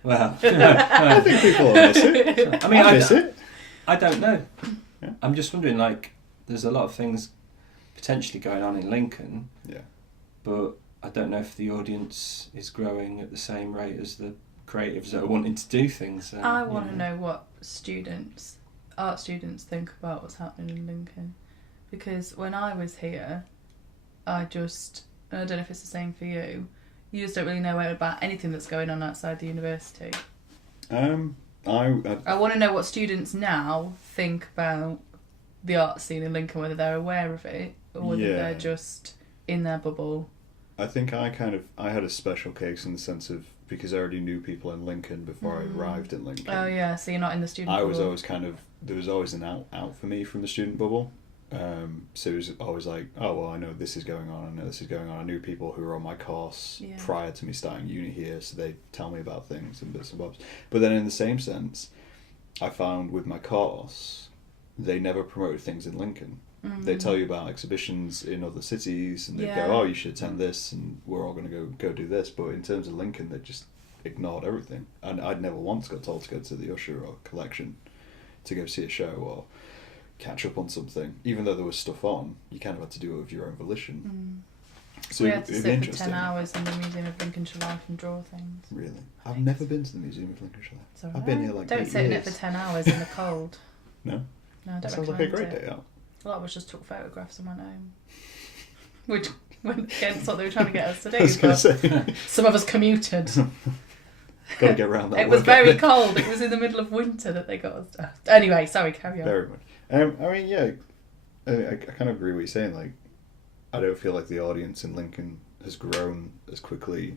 well, I think people will miss it. I mean, I miss it. I don't know. Yeah. I'm just wondering, like, there's a lot of things potentially going on in Lincoln. Yeah. But I don't know if the audience is growing at the same rate as the creatives that are wanting to do things. I want to know what art students think about what's happening in Lincoln, because when I was here, I don't know if it's the same for you, you just don't really know about anything that's going on outside the university. I want to know what students now think about the art scene in Lincoln, whether they're aware of it or whether they're just in their bubble. I think I had a special case in the sense of, because I already knew people in Lincoln before I arrived in Lincoln. Oh yeah, so you're not in the student bubble. I was always there was always an out for me from the student bubble. So it was always like, oh well, I know this is going on, I knew people who were on my course prior to me starting uni here, so they tell me about things and bits and bobs. But then in the same sense, I found with my course, they never promoted things in Lincoln. They tell you about exhibitions in other cities, and they go, oh, you should attend this, and we're all going to go do this. But in terms of Lincoln, they just ignored everything. And I'd never once got told to go to the Usher or Collection to go see a show or catch up on something. Even though there was stuff on, you kind of had to do it with your own volition. So we had to sit for 10 hours in the Museum of Lincolnshire Life and draw things. Really? I've never been to the Museum of Lincolnshire Life. I've been here like 8 years. Don't sit in it for 10 hours in the cold. No? No, I don't Sounds like a great day out. A lot of us just took photographs and went home. Which went against what they were trying to get us to do. I was going to say. Some of us commuted. Got to get around that. It was very cold. It was in the middle of winter that they got us to... Anyway, sorry, carry on. Very much. I mean, yeah, I kind of agree with what you're saying. Like, I don't feel like the audience in Lincoln has grown as quickly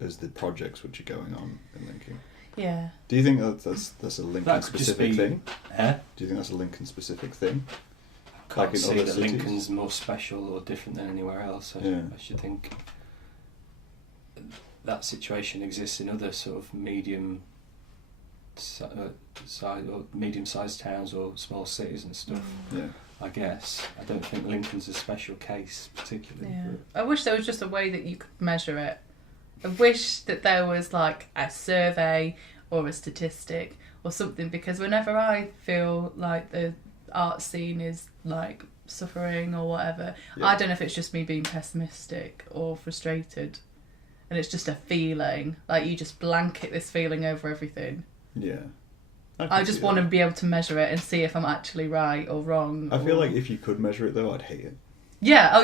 as the projects which are going on in Lincoln. Yeah. Do you think that's a Lincoln specific thing? Do you think that's a Lincoln specific thing? I can't like see that cities? Lincoln's more special or different than anywhere else. I should think that situation exists in other sort of medium-sized towns or small cities and stuff. Yeah. I guess. I don't think Lincoln's a special case particularly. Yeah. I wish there was just a way that you could measure it. I wish that there was like a survey or a statistic or something, because whenever I feel like the art scene is like suffering or whatever, I don't know if it's just me being pessimistic or frustrated, and it's just a feeling, like you just blanket this feeling over everything. Yeah. I just want to be able to measure it and see if I'm actually right or wrong. I feel like if you could measure it though, I'd hate it. Yeah,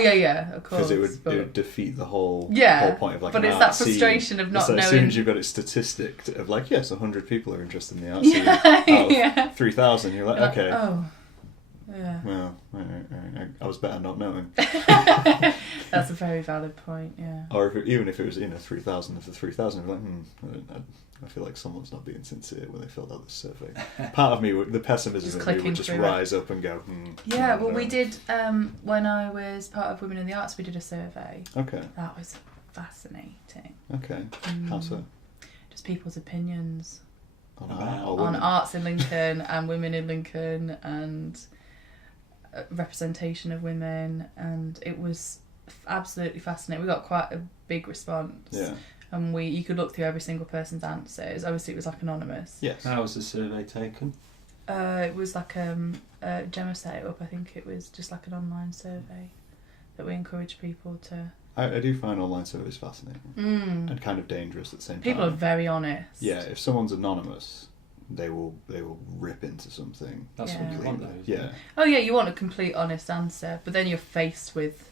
of course. Because it would defeat the whole point of like but an it's art that frustration scene. of not knowing. As soon as you've got a statistic of like, yes, 100 people are interested in the art scene out of 3,000, you're like, okay. Oh, yeah. Well, I was better not knowing. That's a very valid point, yeah. Or even if it was 3,000 of the 3,000, you're like, I feel like someone's not being sincere when they filled out this survey. Part of me, the pessimism in me would just rise up and go, Yeah, well, we did, when I was part of Women in the Arts, we did a survey. Okay. That was fascinating. Okay. How so? Just people's opinions on arts in Lincoln and women in Lincoln and representation of women, and it was absolutely fascinating. We got quite a big response. Yeah. And you could look through every single person's answers. Obviously, it was like anonymous. Yes. How was the survey taken? It was like Gemma set it up. I think it was just like an online survey that we encourage people to. I do find online surveys fascinating and kind of dangerous at the same time. People are very honest. Yeah, if someone's anonymous, they will rip into something. That's what you want, though. Yeah. Oh yeah, you want a complete honest answer, but then you're faced with.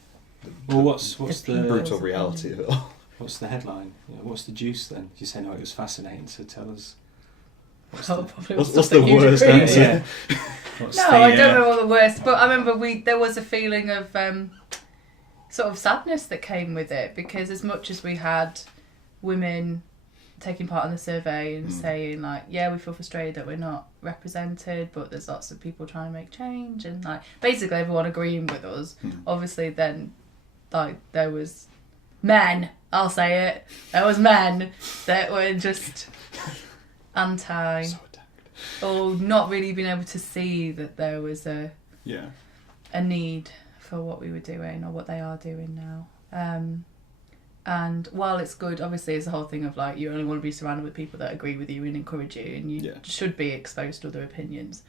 Well, what's the brutal reality of it all? What's the headline? What's the juice then? You say, no, it was fascinating, so tell us. Probably What's stuff the that you'd worst agree answer? with. What's No, the, I don't know what the worst, but I remember there was a feeling of sort of sadness that came with it, because as much as we had women taking part in the survey and saying like, yeah, we feel frustrated that we're not represented, but there's lots of people trying to make change, and like basically everyone agreeing with us. Obviously then like there was men, I'll say it, there was men that were just anti, So attacked. or not really being able to see that there was a need for what we were doing or what they are doing now. And while it's good, obviously it's the whole thing of like, you only want to be surrounded with people that agree with you and encourage you, and you should be exposed to other opinions.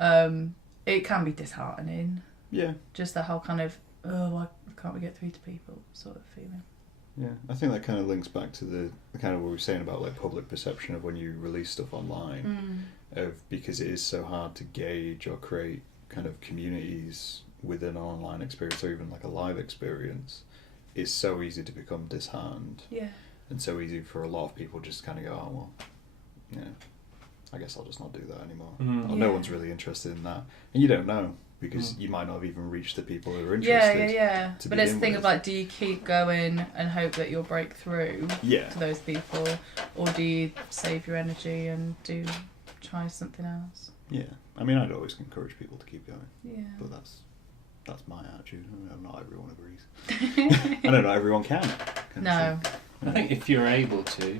It can be disheartening. Yeah. Just that whole kind of, oh, why can't we get through to people sort of feeling. Yeah, I think that kind of links back to the kind of what we were saying about like public perception of when you release stuff online, because it is so hard to gauge or create kind of communities within an online experience or even like a live experience. It's so easy to become disheartened. Yeah. And so easy for a lot of people just kind of go, oh, well, yeah, I guess I'll just not do that anymore. Or no one's really interested in that. And you don't know, because you might not have even reached the people who are interested. Yeah. But it's the thing of like, do you keep going and hope that you'll break through to those people, or do you save your energy and try something else? Yeah. I mean, I'd always encourage people to keep going. Yeah. But that's my attitude. I mean, not everyone agrees. I don't know, everyone can. No. I think if you're able to,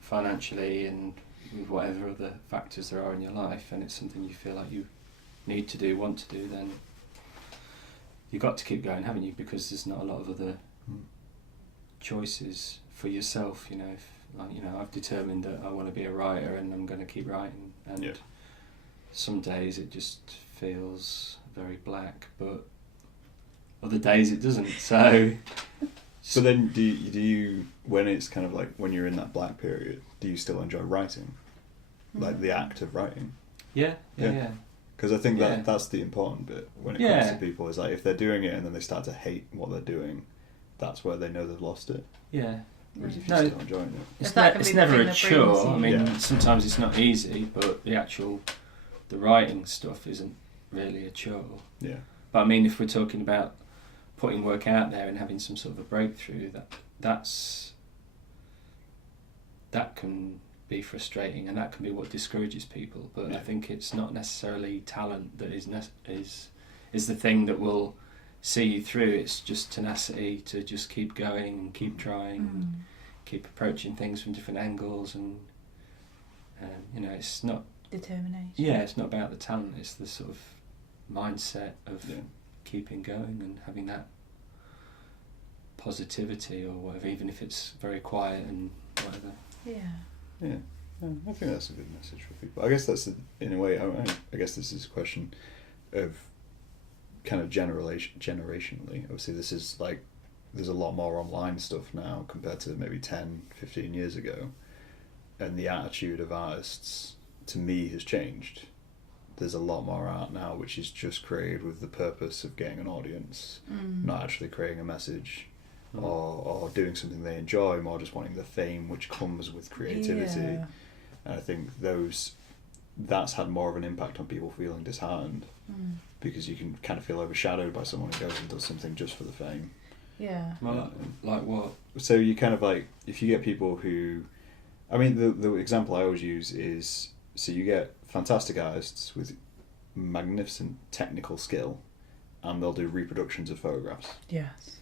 financially and with whatever other factors there are in your life, and it's something you feel like you need to do, want to do, then you've got to keep going, haven't you? Because there's not a lot of other choices for yourself. You know, if I've determined that I want to be a writer and I'm going to keep writing, and some days it just feels very black, but other days it doesn't. So then do you when it's kind of like when you're in that black period, do you still enjoy writing, like the act of writing? Yeah. Because I think that's the important bit when it comes to people, is like if they're doing it and then they start to hate what they're doing, that's where they know they've lost it. Yeah. Whereas if you're still enjoying it, it's never a chore. I mean, sometimes it's not easy, but the writing stuff isn't really a chore. Yeah. But I mean, if we're talking about putting work out there and having some sort of a breakthrough, that can be frustrating, and that can be what discourages people. But I think it's not necessarily talent that is the thing that will see you through. It's just tenacity to just keep going and keep trying, keep approaching things from different angles, and it's not determination. Yeah, it's not about the talent. It's the sort of mindset of keeping going and having that positivity or whatever, even if it's very quiet and whatever. Yeah, I think that's a good message for people. I guess that's in a way. I guess this is a question of kind of generationally. Obviously, this is like there's a lot more online stuff now compared to maybe 10, 15 years ago, and the attitude of artists to me has changed. There's a lot more art now which is just created with the purpose of getting an audience, not actually creating a message or doing something they enjoy, more just wanting the fame which comes with creativity. And I think that's had more of an impact on people feeling disheartened, because you can kind of feel overshadowed by someone who goes and does something just for the fame. Yeah. Well, like what? So you kind of like, if you get people who, I mean, the example I always use is, so you get fantastic artists with magnificent technical skill, and they'll do reproductions of photographs. Yes.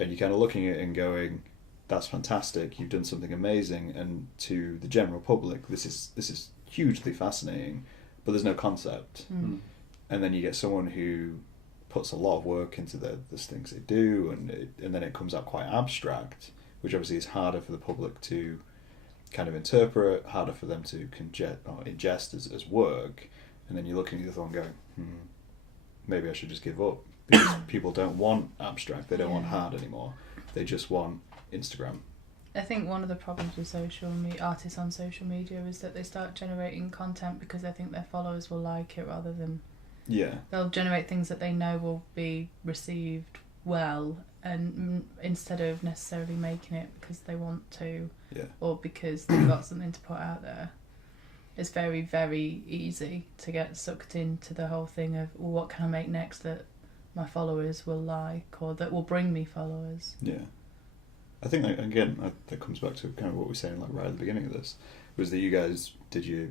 And you're kind of looking at it and going, that's fantastic, you've done something amazing, and to the general public, this is hugely fascinating, but there's no concept. And then you get someone who puts a lot of work into the things they do, and then it comes out quite abstract, which obviously is harder for the public to kind of interpret, harder for them to ingest as work, and then you're looking at the other one going, maybe I should just give up, because people don't want abstract, they don't want hard anymore, they just want Instagram. I think one of the problems with artists on social media is that they start generating content because they think their followers will like it, rather than they'll generate things that they know will be received well, and instead of necessarily making it because they want to, or because they've got something to put out there. it's very, very easy to get sucked into the whole thing of, well, what can I make next that my followers will like, or that will bring me followers. Yeah. I think, that comes back to kind of what we were saying like right at the beginning of this, was that you guys did your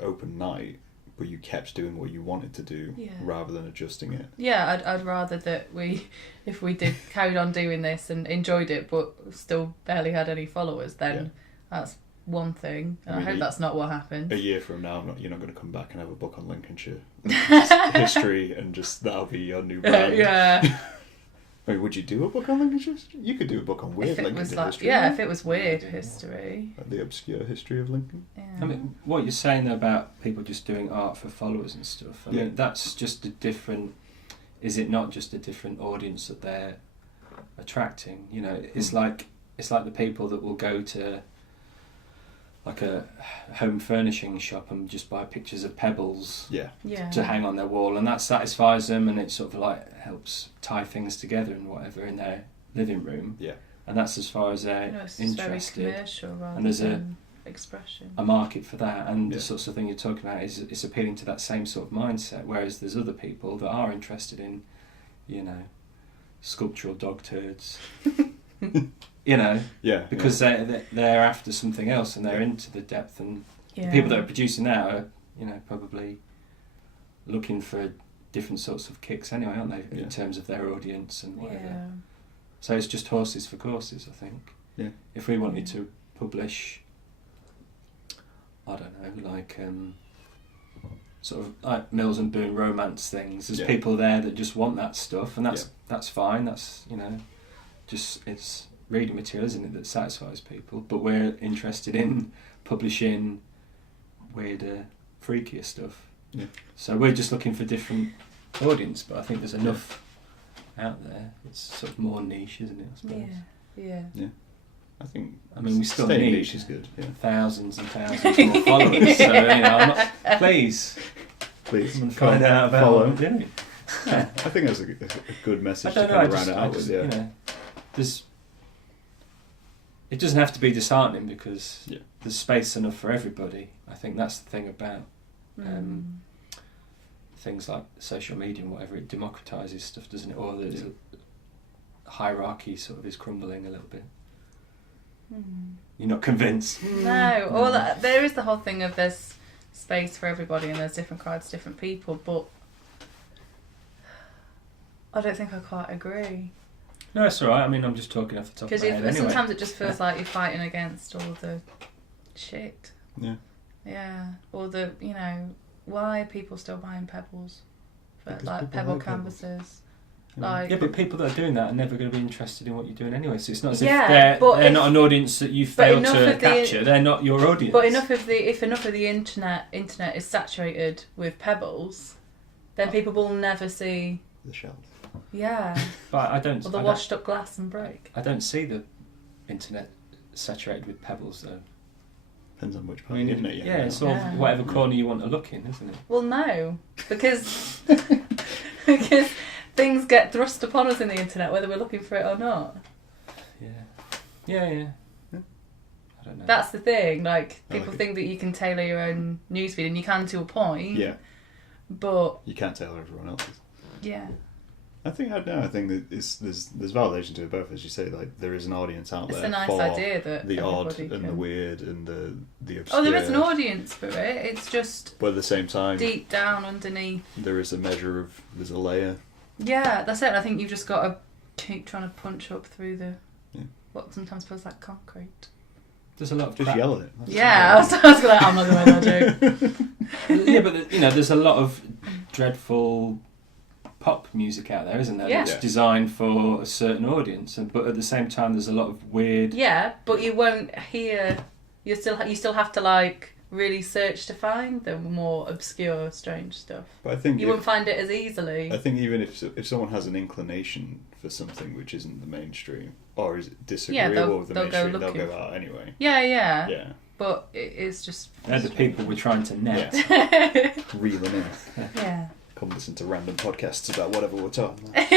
open night, but you kept doing what you wanted to do rather than adjusting it. Yeah, I'd rather that if we did carried on doing this and enjoyed it, but still barely had any followers, then that's one thing. And I hope that's not what happened. A year from now, you're not going to come back and have a book on Lincolnshire history, and just that'll be your new brand. Yeah. I mean, would you do a book on Lincolnshire history? You could do a book on weird Lincolnshire history. Yeah, if it was weird history. Like the obscure history of Lincoln. Yeah. I mean, what you're saying though about people just doing art for followers and stuff, I mean, that's just a different... Is it not just a different audience that they're attracting? You know, it's like the people that will go to like a home furnishing shop and just buy pictures of pebbles to hang on their wall, and that satisfies them, and it sort of like helps tie things together and whatever in their living room. Yeah. And that's as far as they're it's interested. Very commercial rather and there's than expression. A market for that, and the sorts of thing you're talking about is appealing to that same sort of mindset, whereas there's other people that are interested in, you know, sculptural dog turds. You know, because they're after something else, and they're into the depth, and the people that are producing that are, you know, probably looking for different sorts of kicks anyway, aren't they, in terms of their audience and whatever. Yeah. So it's just horses for courses, I think. Yeah. If we wanted to publish, I don't know, like sort of like Mills and Boon romance things, there's people there that just want that stuff, and that's fine. That's, you know, just it's reading material, isn't it, that satisfies people, but we're interested in publishing weirder, freakier stuff. Yeah. So we're just looking for different audience, but I think there's enough out there. It's sort of more niche, isn't it, I suppose? Yeah. I mean, we still need niche is good. Yeah. Thousands and thousands more followers. So, you know, I'm not, please find out about what we're doing. I think that's a good message to kind of round it out with. You know, it doesn't have to be disheartening, because there's space enough for everybody. I think that's the thing about things like social media and whatever. It democratises stuff, doesn't it? Or there's a hierarchy sort of is crumbling a little bit. You're not convinced? No. Well, there is the whole thing of there's space for everybody and there's different crowds, different people, but I don't think I quite agree. No, it's alright. I mean, I'm just talking off the top of my head anyway. Sometimes it just feels like you're fighting against all the shit. Yeah. Yeah. Or the, you know, why are people still buying pebbles? For, like pebble canvases. Like, but people that are doing that are never going to be interested in what you're doing anyway. So it's not as if they're not an audience that you failed to capture. They're not your audience. But if enough of the internet is saturated with pebbles, then people will never see the shells. Yeah. But I don't. Or the washed up glass and brick. I don't see the internet saturated with pebbles though. Depends on which part of the internet you're it's all whatever corner you want to look in, isn't it? Well, no, because things get thrust upon us in the internet, whether we're looking for it or not. Yeah. I don't know. That's the thing. Like, people think that you can tailor your own newsfeed, and you can to a point. Yeah. But you can't tailor everyone else's. Yeah. I think that there's validation to it both, as you say. Like, there is an audience out there. It's a nice for idea that the odd and the weird and the obscure. Oh, there is an audience for it. It's just. But at the same time, deep down underneath, there is a measure of. There's a layer. Yeah, that's it. I think you've just got to keep trying to punch up through the what sometimes feels like concrete. There's a lot of just yell at it. I was like, I'm not going to make that joke. Yeah, but you know, there's a lot of dreadful pop music out there, isn't there? Yeah. That's designed for a certain audience, but at the same time, there's a lot of weird. Yeah, but you won't hear. You still have to like really search to find the more obscure, strange stuff. But I think you won't find it as easily. I think even if someone has an inclination for something which isn't the mainstream or is disagreeable with the mainstream, they'll go out anyway. Yeah. But it's just. They're the people we're trying to net. Yeah. Reel them in. Yeah. Come listen to random podcasts about whatever we're talking about.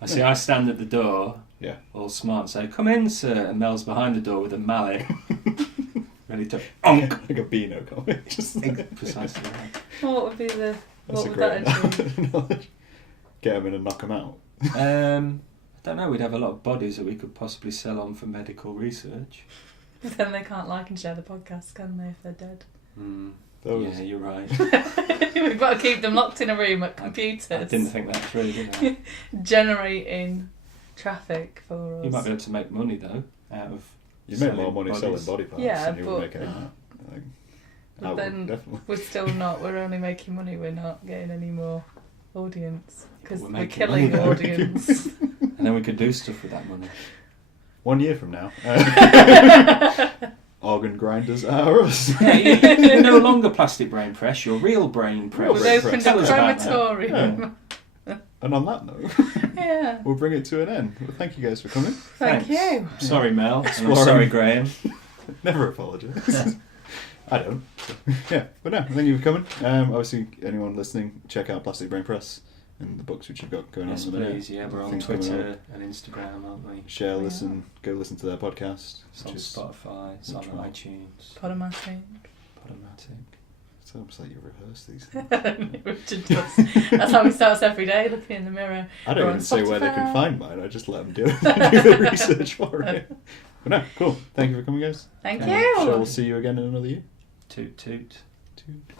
I see. I stand at the door. Yeah. All smart and say, "Come in, sir." And Mel's behind the door with a mallet, ready ready to onk. Like a Beano comic. Just Precisely right. What would be the... That's What a would great that achieve? knowledge. Get them in and knock them out. I don't know, we'd have a lot of bodies that we could possibly sell on for medical research. But then they can't like and share the podcast, can they, if they're dead? Those- Yeah, you're right. We've got to keep them locked in a room at computers. I didn't think that through, did I? Generating traffic for us. You might be able to make money, though, out of You make more selling money bodies. selling body parts Yeah, than you but- would make out. Like, I But would, then definitely. we're still not, we're only making money, we're not getting any more audience. Because We're we're making killing money, though. audience. And then we could do stuff with that money. 1 year from now. Organ grinders are us. Yeah, you're no longer plastic brain press, you're real brain press. Real We've brain opened press. a Tell us about that. crematorium. And on that note, Yeah. we'll bring it to an end. Well, thank you guys for coming. Thank Thanks. you. Sorry, Mel. And I'm Exploring. sorry, Graham. Never apologise. I don't. Yeah, but no, thank you for coming. Obviously, anyone listening, check out Plastic Brain Press and the books which you've got going Yes, on at the minute. please. Yeah, we're on Things coming Twitter up. and Instagram, aren't we? Share, We listen, go listen to their podcast. It's on which is Spotify, it's on which one? iTunes, Podomatic. Podomatic. It's almost like you rehearse these things. Richard does. That's how he starts every day, looking in the mirror. I Or don't on even say where they can Spotify. find mine. I just let them do it. Do the research for it. But no, cool. Thank you for coming, guys. Thank Okay. you. Sure, we'll see you again in another year. Toot toot. Toot.